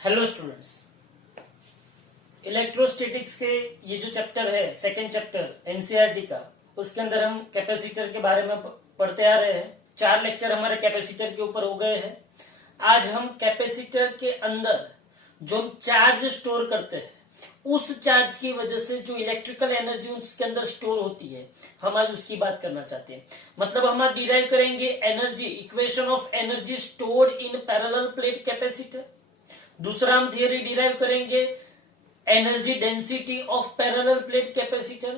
Hello students, electrostatics के ये जो चैप्टर है सेकंड चैप्टर एनसीईआरटी का, उसके अंदर हम कैपेसिटर के बारे में पढ़ते आ रहे हैं। 4 लेक्चर हमारे कैपेसिटर के ऊपर हो गए हैं। आज हम कैपेसिटर के अंदर जो चार्ज स्टोर करते हैं, उस चार्ज की वजह से जो इलेक्ट्रिकल एनर्जी उसके अंदर स्टोर होती है, हम आज उसकी बात करना चाहते हैं। मतलब हम आज डिराइव करेंगे energy equation of energy stored in parallel plate capacitor. दूसरा हम थियरी डिराइव करेंगे energy density of parallel plate capacitor.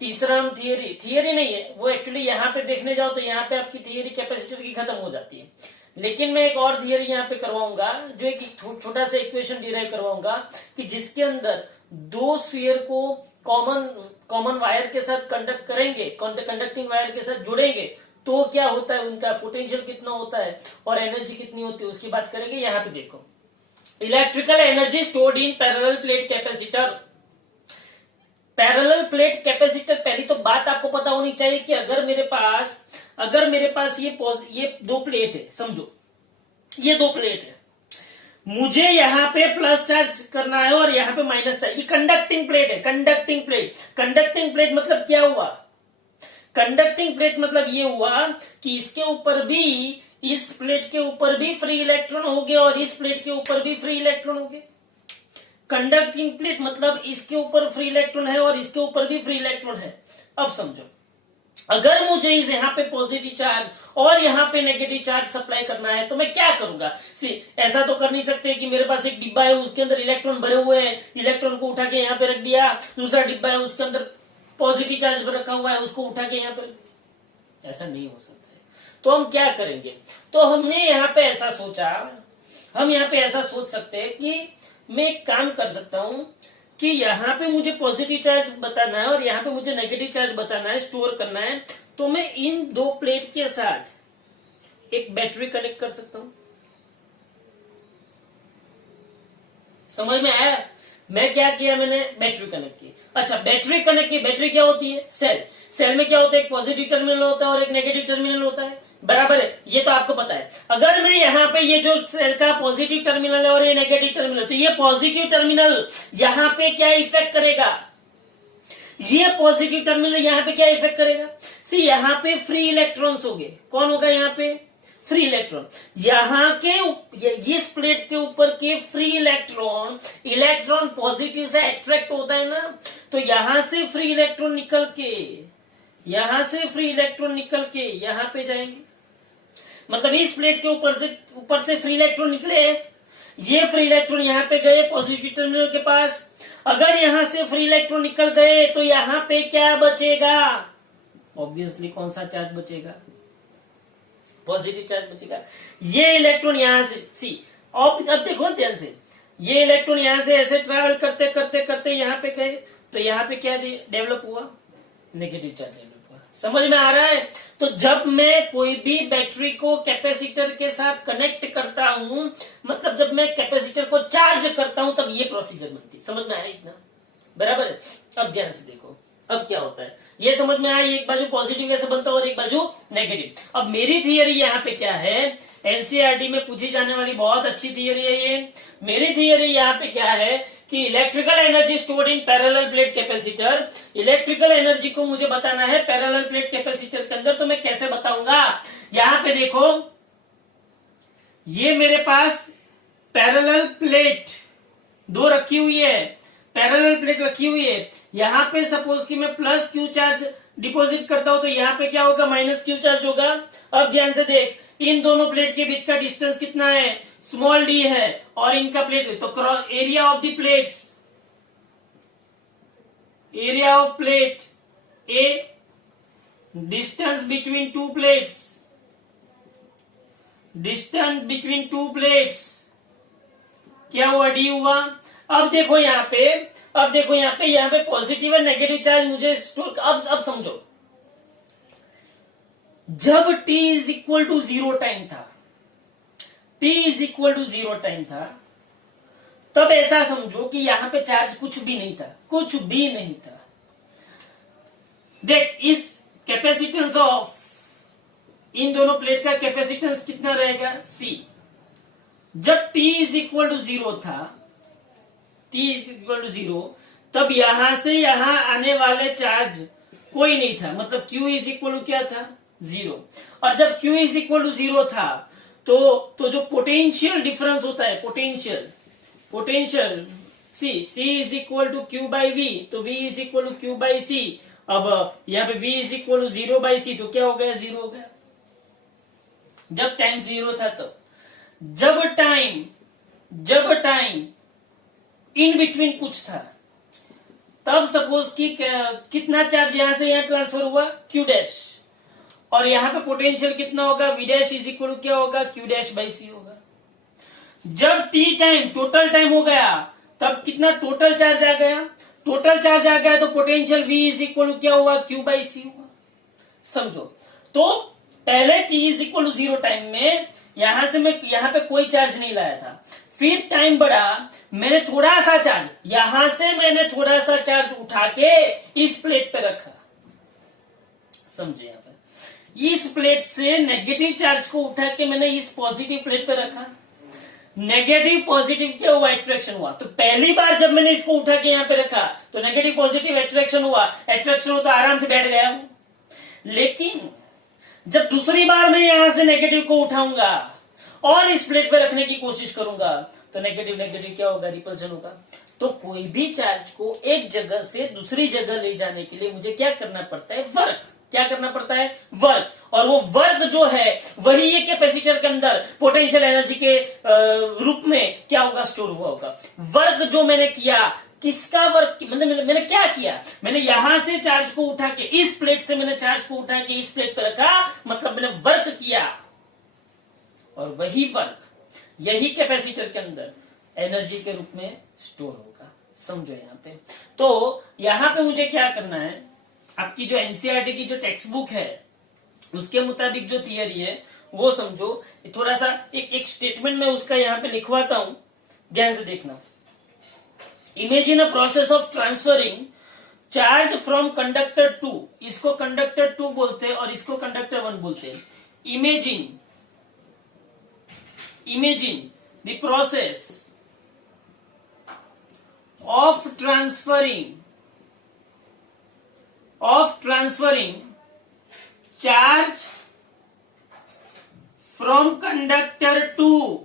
तीसरा हम थियरी नहीं है वो, एक्चुअली यहां पे देखने जाओ तो यहां पे आपकी थियरी कैपेसिटर की खत्म हो जाती है, लेकिन मैं एक और थियरी यहां पे करवाऊंगा, जो एक छोटा सा इक्वेशन डिराइव करवाऊंगा कि जिसके अंदर दो स्फीयर को कॉमन वायर के साथ कंडक्ट करेंगे, कंडक्टिंग वायर के साथ जुड़ेंगे तो क्या होता है, उनका पोटेंशियल कितना होता है और एनर्जी कितनी होती है, उसकी बात करेंगे। यहां पे देखो, electrical energy stored in parallel plate capacitor. Parallel plate capacitor, पहली तो बात आपको पता होनी चाहिए कि अगर मेरे पास ये दो प्लेट है, समझो ये दो प्लेट है, मुझे यहां पे प्लस चार्ज करना है और यहां पे माइनस चार्ज। ये कंडक्टिंग प्लेट है, कंडक्टिंग प्लेट मतलब क्या हुआ? कंडक्टिंग प्लेट मतलब ये हुआ कि इसके ऊपर भी, इस प्लेट के ऊपर भी फ्री इलेक्ट्रॉन होंगे और इस प्लेट के ऊपर भी फ्री इलेक्ट्रॉन होंगे। कंडक्टिंग प्लेट मतलब इसके ऊपर फ्री इलेक्ट्रॉन है और इसके ऊपर भी फ्री इलेक्ट्रॉन है। अब समझो, अगर मुझे इस यहाँ पे पॉजिटिव चार्ज और यहाँ पे नेगेटिव चार्ज सप्लाई करना है तो मैं क्या करूंगा? ऐसा तो कर नहीं सकते कि मेरे पास एक डिब्बा है, उसके अंदर इलेक्ट्रॉन भरे हुए हैं, इलेक्ट्रॉन को उठा के यहाँ पे रख दिया, दूसरा डिब्बा है उसके अंदर पॉजिटिव चार्ज रखा हुआ है, उसको उठा के यहाँ पे, ऐसा नहीं हो सकता है। तो हम क्या करेंगे? तो हमने यहाँ पे ऐसा सोचा, हम यहाँ पे ऐसा सोच सकते हैं कि मैं एक काम कर सकता हूं कि यहाँ पे मुझे पॉजिटिव चार्ज बताना है और यहाँ पे मुझे नेगेटिव चार्ज बताना है, स्टोर करना है, तो मैं इन दो प्लेट के साथ एक बैटरी कनेक्ट कर सकता हूं। समझ में आया? मैं क्या किया, मैंने बैटरी कनेक्ट की। अच्छा, बैटरी कनेक्ट की, बैटरी क्या होती है? सेल में क्या होता है? एक पॉजिटिव टर्मिनल होता है और एक नेगेटिव टर्मिनल होता है, बराबर है, ये तो आपको पता है। अगर मैं यहाँ पे ये जो सेल का पॉजिटिव टर्मिनल है और ये नेगेटिव टर्मिनल, तो ये पॉजिटिव टर्मिनल यहाँ पे क्या इफेक्ट करेगा? ये पॉजिटिव टर्मिनल यहाँ पे क्या इफेक्ट करेगा? यहाँ पे फ्री इलेक्ट्रॉन्स होंगे। कौन होगा यहाँ पे? Free electron. यहाँ के इस प्लेट के ऊपर के फ्री इलेक्ट्रॉन पॉजिटिव से अट्रैक्ट होता है ना, तो यहां से फ्री इलेक्ट्रॉन निकल के यहां पे जाएंगे। मतलब इस प्लेट के ऊपर से फ्री इलेक्ट्रॉन निकले, ये फ्री इलेक्ट्रॉन यहाँ पे गए पॉजिटिव टर्मिनल के पास। अगर यहां से फ्री इलेक्ट्रॉन निकल गए तो यहाँ पे क्या बचेगा? ऑब्वियसली कौन सा चार्ज बचेगा? पॉजिटिव चार्ज बचेगा। ये इलेक्ट्रॉन यहां से अब देखो ध्यान से, ये इलेक्ट्रॉन यहां से ऐसे ट्रैवल करते करते करते यहाँ पे गए, तो यहाँ पे क्या डेवलप हुआ? नेगेटिव चार्ज डेवलप हुआ। समझ में आ रहा है? तो जब मैं कोई भी बैटरी को कैपेसिटर के साथ कनेक्ट करता हूं, मतलब जब मैं कैपेसिटर को चार्ज करता हूं, तब ये प्रोसीजर बनती है। समझ में आया इतना? बराबर है। अब ध्यान से देखो, अब क्या होता है ये समझ में आया। एक बाजू पॉजिटिव कैसे बनता है और एक बाजू नेगेटिव। अब मेरी थियरी यहाँ पे क्या है, एनसीईआरटी में पूछी जाने वाली बहुत अच्छी थियरी है ये। मेरी थियरी यहाँ पे क्या है कि electrical energy stored in parallel plate capacitor, electrical energy को मुझे बताना है पैरेलल प्लेट कैपेसिटर के अंदर। तो मैं कैसे बताऊंगा? यहाँ पे देखो, ये मेरे पास पैरेलल प्लेट दो रखी हुई है, पैरेलल प्लेट रखी हुई है। यहाँ पे सपोज कि मैं प्लस क्यू चार्ज डिपॉजिट करता हूं, तो यहाँ पे क्या होगा? माइनस क्यू चार्ज होगा। अब ध्यान से देख, इन दोनों प्लेट के बीच का डिस्टेंस कितना है? स्मॉल डी है, और इनका प्लेट, तो cross area of the plates, area of plate A, distance between two plates, distance between two plates क्या हुआ? डी हुआ। अब देखो यहाँ पे पॉजिटिव और नेगेटिव चार्ज मुझे स्टोर। अब समझो, जब t is equal to 0 time था, तब ऐसा समझो कि यहां पे चार्ज कुछ भी नहीं था। देख, इस कैपेसिटेंस ऑफ इन दोनों प्लेट का कैपेसिटेंस कितना रहेगा? C। जब t इज इक्वल टू 0 था, t इज इक्वल टू 0, तब यहां से यहां आने वाले चार्ज कोई नहीं था, मतलब q इज इक्वल टू क्या था, 0। और जब q इज इक्वल टू 0 था तो जो पोटेंशियल डिफरेंस होता है, potential C is equal to Q by V, तो v is equal to Q by C. अब यहाँ पे v is equal to 0 by C, तो क्या हो गया, 0 हो गया जब टाइम 0 था। तब जब टाइम इन बिटवीन कुछ था, तब सपोज कि कितना चार्ज यहां से यहां ट्रांसफर हुआ, क्यू डैश, और यहां पे पोटेंशियल कितना होगा, V dash is equal to क्या होगा, क्यू डैश बाई सी होगा। जब टी टाइम टोटल टाइम हो गया, तब कितना टोटल चार्ज आ गया, तो potential v is equal to क्या हुआ, क्यू बाई सी हुआ। समझो, तो पहले t is equal to 0 time में यहां से मैं यहां पे कोई चार्ज नहीं लाया था, फिर टाइम बढ़ा, मैंने थोड़ा सा चार्ज यहां से उठा के इस प्लेट पे रखा। समझे, यहां पे इस प्लेट से नेगेटिव चार्ज को उठा के मैंने इस पॉजिटिव प्लेट पे रखा। नेगेटिव पॉजिटिव क्या हुआ, एट्रैक्शन हुआ। तो पहली बार जब मैंने इसको उठा के यहां पे रखा तो नेगेटिव पॉजिटिव एट्रैक्शन हुआ तो आराम से बैठ गया हूं। लेकिन जब दूसरी बार मैं यहां से नेगेटिव को उठाऊंगा और इस प्लेट पे रखने की कोशिश करूंगा तो नेगेटिव क्या होगा, रिपल्शन होगा। तो कोई भी चार्ज को एक जगह से दूसरी जगह ले जाने के लिए मुझे क्या करना पड़ता है, वर्क। और वो वर्क जो है वही एक कैपेसिटर के अंदर पोटेंशियल एनर्जी के रूप में क्या होगा, स्टोर हुआ होगा। वर्क जो मैंने किया, किसका वर्क, मतलब मैंने क्या किया, मैंने यहां से चार्ज को उठा के इस प्लेट से मैंने चार्ज को उठा के इस प्लेट पर रखा, मतलब मैंने वर्क किया। और वही वर्क यही कैपेसिटर के अंदर एनर्जी के रूप में स्टोर होगा। समझो यहां पे। तो यहां पे मुझे क्या करना है, आपकी जो एनसीईआरटी की जो टेक्स्ट बुक है उसके मुताबिक जो थियरी है वो समझो। थोड़ा सा एक स्टेटमेंट में उसका यहां पे लिखवाता हूं, ध्यान से देखना। Imagine a process of transferring charge from conductor 2, इसको कंडक्टर 2 बोलते हैं और इसको कंडक्टर 1 बोलते हैं। Imagine the process of transferring charge from conductor 2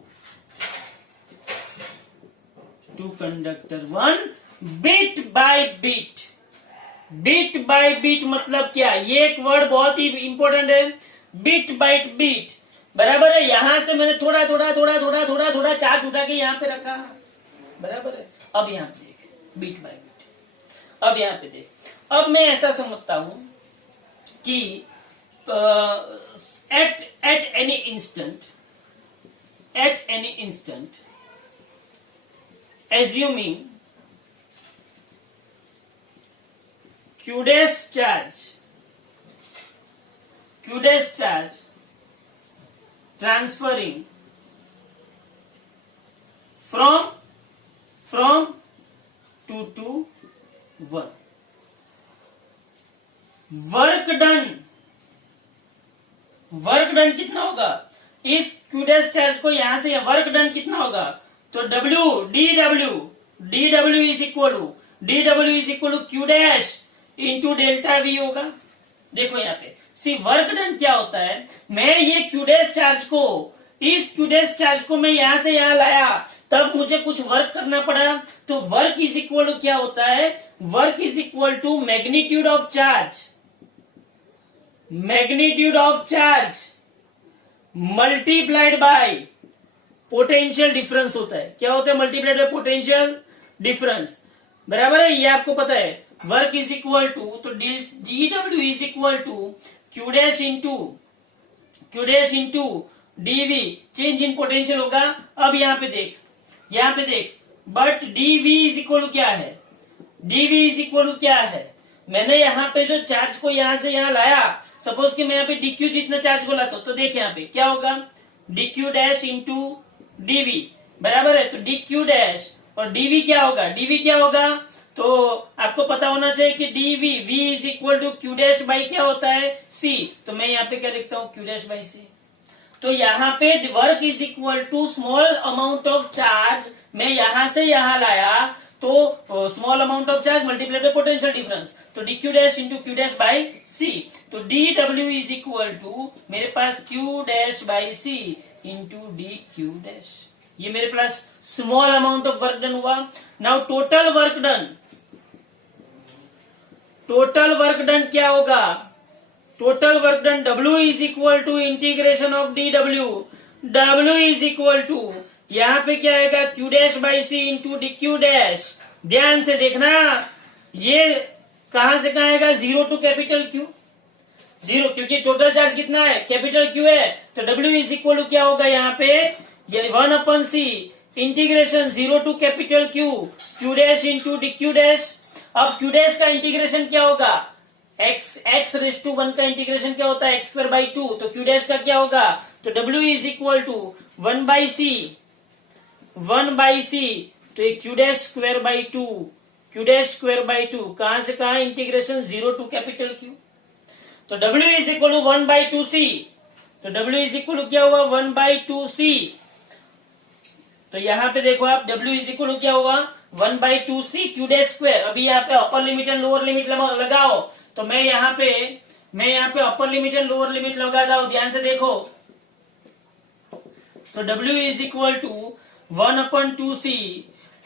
to conductor 1 bit by bit मतलब क्या, ये एक वर्ड बहुत ही इंपॉर्टेंट है, बिट बाय बिट। बराबर है, यहां से मैंने थोड़ा चार्ज उठा के यहां पे रखा, बराबर है। अब यहां पे देख, बिट बाय बिट। अब यहां पे देख, अब मैं ऐसा समझता हूं कि eight any instant assuming q dash charge transferring from 2 to 1, work done कितना होगा, इस q डैश चार्ज को यहां से वर्क डन कितना होगा, तो dw is equal to q dash into delta V होगा। देखो यहाँ पे सी वर्क डन क्या होता है, मैं ये q डैश चार्ज को, इस q डैश चार्ज को मैं यहां से यहां लाया, तब मुझे कुछ वर्क करना पड़ा। तो वर्क इज इक्वल टू क्या होता है, work is equal to magnitude of charge multiplied by potential difference होता है। क्या होता है, मल्टीप्लाइड बाय पोटेंशियल डिफरेंस, बराबर है, ये आपको पता है। वर्क इज इक्वल टू, तो dw is equal to q dash into dv, change in potential होगा। अब यहां पे देख, but dv is equal to क्या है, मैंने यहाँ पे जो चार्ज को यहां से यहां लाया, सपोज कि मैं यहाँ पे dq जितना चार्ज को लाता हूं, तो देख यहाँ पे क्या होगा, dq डैश इंटू dv, बराबर है। तो dq डैश और dv क्या होगा, तो आपको पता होना चाहिए कि dv v is equal to q dash by क्या होता है, c। तो मैं यहाँ पे क्या लिखता हूँ, q डैश बाई c। तो यहाँ पे work is equal to small amount of charge, मैं यहां से यहां लाया तो small amount of charge multiply by potential difference, तो D Q dash into Q dash by C, तो D W is equal to मेरे पास Q dash by C into D Q dash, ये मेरे पास small amount of work done हुआ। Now total work done, total work done क्या होगा, total work done W is equal to integration of D W, W is equal to यहां पे क्या आएगा Q dash by C into D Q dash. ध्यान से देखना, ये कहां से कहां आएगा, zero to capital Q, zero, क्योंकि टोटल चार्ज कितना है कैपिटल Q है, तो W इज इक्वल टू क्या होगा यहाँ पे 1/c integration zero to capital Q dash into D Q dash. अब Q डैश का इंटीग्रेशन क्या होगा, x रेस टू 1 का इंटीग्रेशन क्या होता है x² बाई 2, तो Q डैश का क्या होगा, तो W is equal to 1/c, 1/c, तो ये Q dash square by 2, Q dash square by 2 कहां से कहां integration zero to capital Q, तो W is equal to 1/2c, तो W इज इक्वल टू क्या हुआ 1/2c, तो यहाँ पे देखो आप W इज इक्वल टू क्या हुआ 1/2c Q डैश स्क्वायर। अभी यहाँ पे upper limit and lower limit लगाओ, तो मैं यहाँ पे upper limit and lower limit लगाता हूं, ध्यान से देखो, so W is equal to 1/2c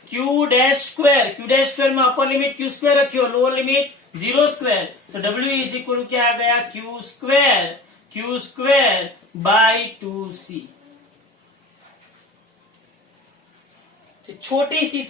Q dash square में अपर लिमिट Q स्क्वायर रखी हो, लोअर लिमिट 0 स्क्वायर, तो W इज इक्वल टू क्या आ गया Q स्क्वायर बाई 2c। छोटी सी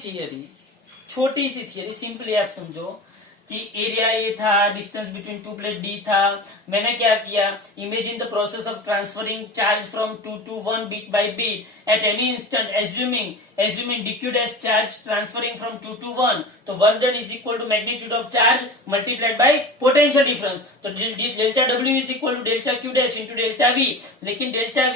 थियरी सिंपली आप समझो कि एरिया ए था, distance between two plate D था, मैंने क्या किया, imagine the process of transferring charge from 2 to 1 bit by bit at any instant assuming D Q dash charge transferring from 2 to 1, तो work done is equal to magnitude of charge multiplied by potential difference, तो delta W is equal to delta Q dash into delta V, लेकिन delta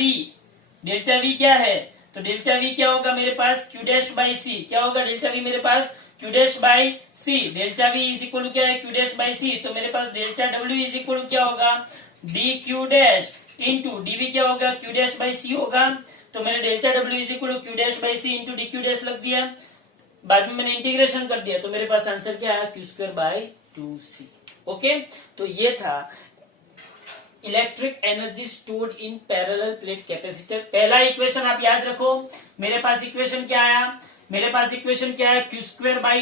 V क्या है, तो delta V क्या होगा मेरे पास Q डैश बाई सी, क्या होगा डेल्टा वी मेरे पास Q dash by C, delta V is equal to क्या है Q डैश बाई सी, तो मेरे पास delta W is equal to क्या होगा D Q dash into D V क्या होगा Q डैश बाई सी होगा, तो मैंने delta W is equal to Q dash by C into D Q dash लग दिया, बाद में मैंने इंटीग्रेशन कर दिया, तो मेरे पास आंसर क्या आया Q square by 2c। Okay, तो ये था electric energy stored in parallel plate capacitor. पहला इक्वेशन आप याद रखो, मेरे पास इक्वेशन क्या है Q स्क्वायर बाई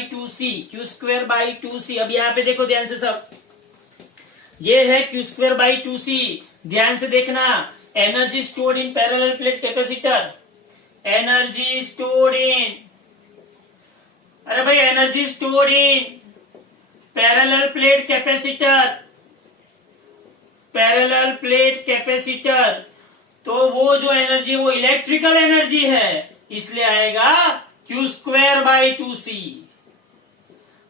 2c, अब यहाँ पे देखो ध्यान से सब, ये है Q स्क्वायर बाई 2c, ध्यान से देखना, energy stored in parallel plate capacitor, energy stored इन, अरे भाई energy stored in parallel plate capacitor, तो वो जो एनर्जी वो इलेक्ट्रिकल एनर्जी है, इसलिए आएगा Q स्क्वायर बाई 2c।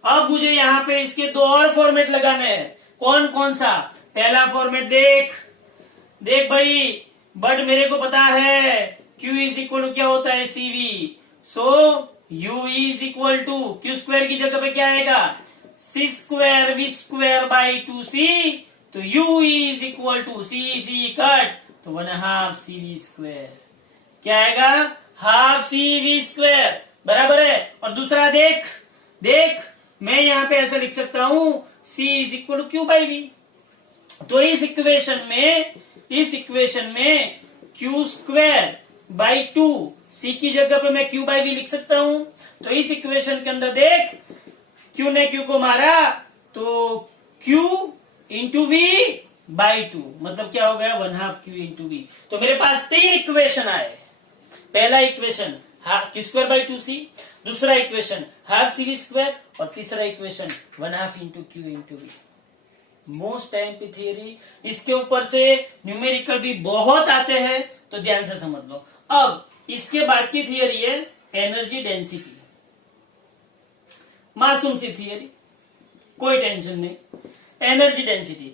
अब मुझे यहाँ पे इसके दो और फॉर्मेट लगाने हैं, कौन सा, पहला फॉर्मेट देख भाई, बट मेरे को पता है Q इज इक्वल टू क्या होता है CV, so U is equal to Q square की जगह पे क्या आएगा C square V square by 2c, तो U is equal to C cut, तो 1/2 CV स्क्वायर, क्या आएगा हाफ CV स्क्वायर, बराबर है। और दूसरा देख मैं यहाँ पे ऐसा लिख सकता हूं C is equal to Q by V, तो इस इक्वेशन में Q स्क्वायर बाई 2 C की जगह पे मैं Q बाई V लिख सकता हूं, तो इस इक्वेशन के अंदर देख Q ने Q को मारा, तो Q इंटू V बाई 2, मतलब क्या हो गया 1/2 Q इंटू V, तो मेरे पास 3 इक्वेशन आए, पहला equation Q square by 2c, दूसरा इक्वेशन हाफ CV स्क्वायर, और तीसरा equation 1/2 into Q into V। Most time पे थियरी, इसके ऊपर से न्यूमेरिकल भी बहुत आते हैं, तो ध्यान से समझ लो। अब इसके बाद की थियरी है एनर्जी डेंसिटी, मासूम सी थियरी, कोई टेंशन नहीं। Energy density,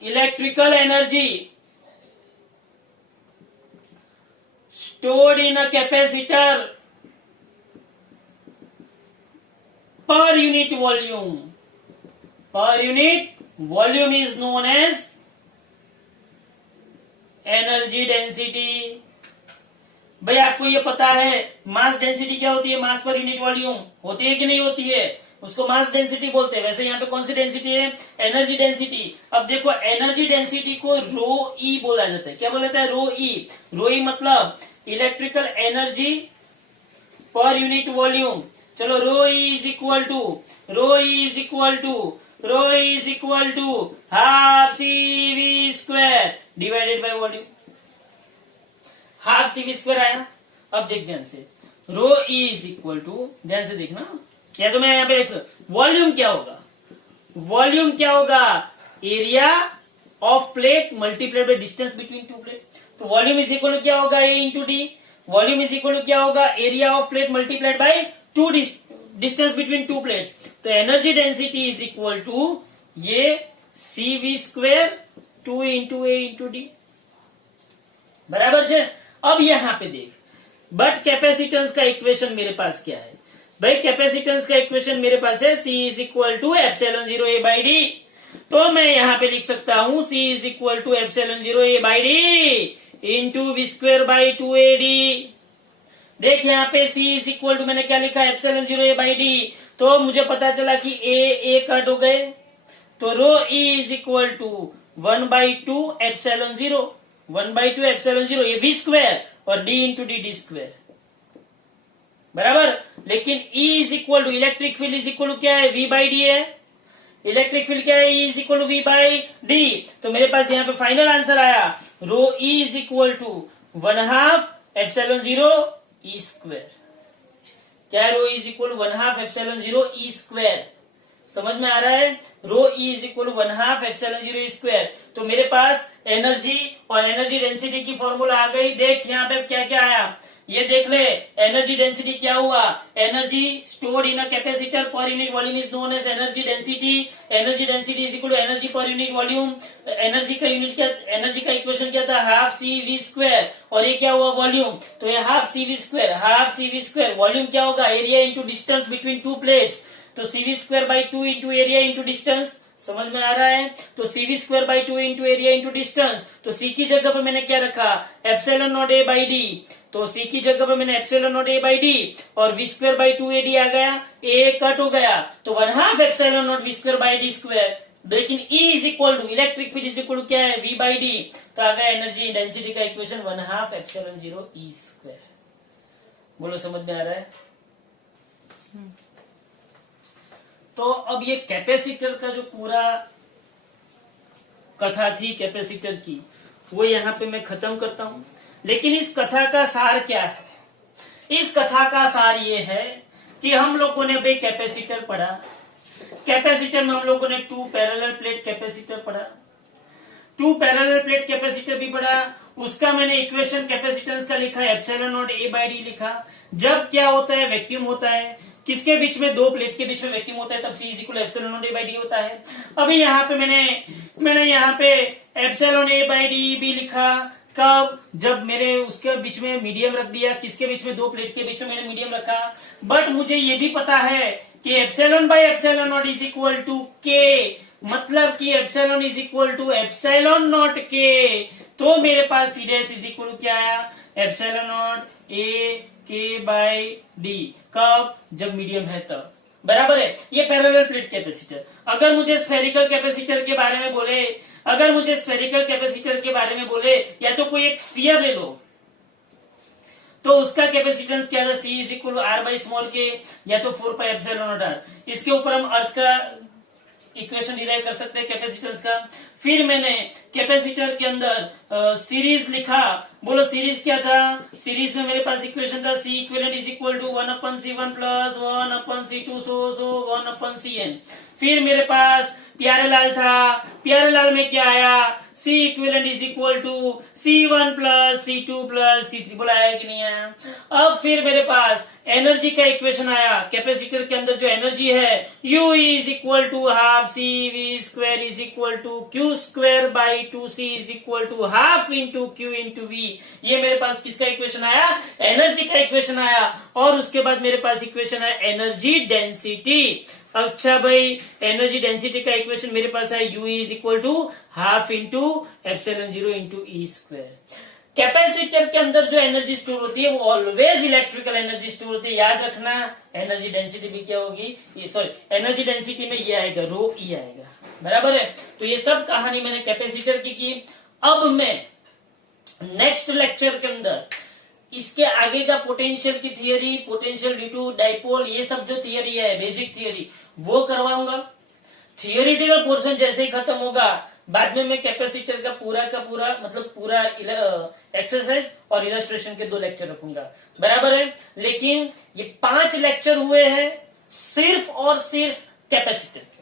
electrical energy stored in a capacitor per unit volume is known as energy density. भाई आपको ये पता है मास डेंसिटी क्या होती है, मास पर यूनिट वॉल्यूम होती है कि नहीं होती है, उसको मास डेंसिटी बोलते हैं। वैसे यहाँ पे कौन सी डेंसिटी है, एनर्जी डेंसिटी। अब देखो एनर्जी डेंसिटी को रो ई बोला जाता है। क्या बोला जाता है, रो ई। रो ई मतलब electrical energy per unit volume. चलो rho E is equal to half C V square divided by volume. Half C V square आया। अब देख ध्यान से, rho E is equal to, ध्यान से देखना, या तो मैं यहाँ पे वॉल्यूम क्या होगा, वॉल्यूम क्या होगा, area of plate multiplied by distance between two plate. तो वॉल्यूम इज इक्वल टू क्या होगा, A into D. Volume is equal to क्या होगा, area of plate multiplied by to distance between two plates. तो energy density is equal to ये C V square 2 into A into D, बराबर है। अब यहां पे देख, बट कैपेसिटेंस का इक्वेशन मेरे पास क्या है भाई, कैपेसिटेंस का इक्वेशन मेरे पास है C is equal to epsilon 0 A by D. तो मैं यहां पे लिख सकता हूं C is equal to epsilon 0 A by D into V square by 2AD। देख यहाँ पे C इज इक्वल टू मैंने क्या लिखा, एप्सिलॉन 0 ए बाई डी। तो मुझे पता चला कि ए कट हो गए, तो rho E is equal to 1/2 epsilon 0, 1/2 epsilon 0 ये वी स्क्वायर और डी इंटू डी स्क्वायर, बराबर। लेकिन E is equal to electric field is equal to क्या है, V बाई डी है। इलेक्ट्रिक फील्ड क्या है, E is equal to V by D. तो मेरे पास यहाँ पे फाइनल आंसर आया, rho E is equal to 1/2 epsilon 0 E square. क्या है, rho E is equal to 1/2 epsilon 0 E square. समझ में आ रहा है, rho E is equal to 1/2 epsilon 0 E square. तो मेरे पास एनर्जी और एनर्जी डेंसिटी की फॉर्मूला आ गई। देख यहाँ पे क्या क्या आया, ये देख ले, एनर्जी डेंसिटी क्या हुआ, energy stored in a capacitor per unit volume is known as energy density. Energy density is equal to energy per unit volume. Energy का यूनिट क्या, एनर्जी का इक्वेशन क्या था, हाफ सी वी स्क्वायर, और ये क्या हुआ, वॉल्यूम। तो ये half C V square, volume क्या होगा, area into distance between two plates. तो C V square by 2 into area into distance. समझ में आ रहा है, तो C V square by 2 into area into distance. तो सी की जगह पर मैंने क्या रखा, epsilon not A by D. तो सी की जगह पर मैंने epsilon not A by D और वी स्क्वायर बाई 2AD आ गया, ए कट हो गया, तो 1/2 epsilon not V square by D square. लेकिन E is equal to electric field is equal to क्या है, V बाई डी। तो आ गया एनर्जी डेंसिटी का इक्वेशन 1/2 एप्सिलॉन 0 E स्क्वायर। बोलो समझ में आ रहा है। तो अब ये कैपेसिटर का जो पूरा कथा थी कैपेसिटर की, वो यहाँ पे मैं खत्म करता हूं। लेकिन इस कथा का सार क्या है, इस कथा का सार ये है कि हम लोगों ने भाई कैपेसिटर पढ़ा, कैपेसिटर में हम लोगों ने 2 पैरेलल प्लेट कैपेसिटर पढ़ा, 2 पैरेलल प्लेट कैपेसिटर भी पढ़ा। उसका मैंने इक्वेशन कैपेसिटेंस का लिखा है, epsilon not A by D लिखा। जब क्या होता है, वैक्यूम होता है, किसके बीच में, 2 प्लेट के बीच में वैक्यूम होता है, तब C is equal to epsilon not A by D होता है। अभी यहाँ पे मैंने यहाँ पे एप्सिलॉन ए बाई डी भी लिखा, कब, जब मेरे उसके बीच में मीडियम रख दिया, किसके बीच में, 2 प्लेट के बीच में मैंने मीडियम रखा। बट मुझे ये भी पता है कि epsilon by epsilon naught is equal to K, मतलब कि epsilon is equal to epsilon naught K. तो मेरे पास C dash is equal to क्या आया, एप्सिलॉन नॉट ए के बाई डी। कब, जब मीडियम है तब, बराबर है। ये पैरेलल प्लेट कैपेसिटर। अगर मुझे स्फेरिकल कैपेसिटर के बारे में बोले, या तो कोई एक स्फीयर ले लो, तो उसका कैपेसिटेंस क्या था, C is equal to R by small K, या तो 4 पाई एप्सिलॉन नॉट R। इसके ऊपर हम अर्थ का इक्वेशन डिराइव कर सकते हैं कैपेसिटेंस का। फिर मैंने कैपेसिटर के अंदर सीरीज लिखा। बोलो सीरीज क्या था, सीरीज में मेरे पास इक्वेशन था C equivalent is equal to 1/C1 plus 1/C2 so 1/CN। फिर मेरे पास प्यारे लाल था, प्यारे लाल में क्या आया, C equivalent is equal to C1 plus C2 plus C3। बोला है कि नहीं आया। अब फिर मेरे पास एनर्जी का इक्वेशन आया, कैपेसिटर के अंदर जो एनर्जी है, U is equal to half C V square is equal to Q square by 2C is equal to half into Q into V। ये मेरे पास किसका इक्वेशन आया, एनर्जी का इक्वेशन आया। और उसके बाद मेरे पास इक्वेशन है एनर्जी डेंसिटी। अच्छा भाई, एनर्जी डेंसिटी का इक्वेशन मेरे पास है, U is equal to half into epsilon 0 into E square. कैपेसिटर के अंदर जो एनर्जी स्टोर होती है वो ऑलवेज इलेक्ट्रिकल एनर्जी स्टोर होती है, याद रखना। एनर्जी डेंसिटी भी क्या होगी, सॉरी एनर्जी डेंसिटी में ये आएगा रो ई आएगा, बराबर है। तो ये सब कहानी मैंने कैपेसिटर की। अब मैं नेक्स्ट लेक्चर के अंदर इसके आगे का पोटेंशियल की theory, potential due to dipole, ये सब जो थियरी है बेसिक थियरी वो करवाऊंगा। थियोरिटिकल पोर्शन जैसे ही खत्म होगा बाद में मैं कैपेसिटर का पूरा मतलब पूरा एक्सरसाइज और इलस्ट्रेशन के 2 लेक्चर रखूंगा, बराबर है। लेकिन ये 5 लेक्चर हुए हैं सिर्फ और सिर्फ कैपेसिटर के।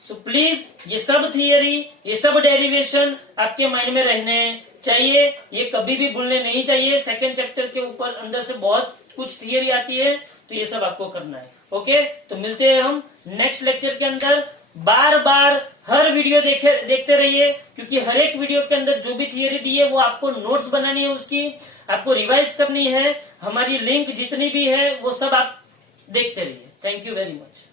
सो प्लीज ये सब थियरी, ये सब डेरिवेशन आपके माइंड में रहने चाहिए, ये कभी भी भूलने नहीं चाहिए। सेकेंड चैप्टर के ऊपर अंदर से बहुत कुछ थियरी आती है, तो ये सब आपको करना है। ओके, तो मिलते हैं हम नेक्स्ट लेक्चर के अंदर। बार बार हर वीडियो देखते रहिए, क्योंकि हर एक वीडियो के अंदर जो भी थियरी दी है वो आपको नोट्स बनानी है, उसकी आपको रिवाइज करनी है। हमारी लिंक जितनी भी है वो सब आप देखते रहिए। Thank you very much.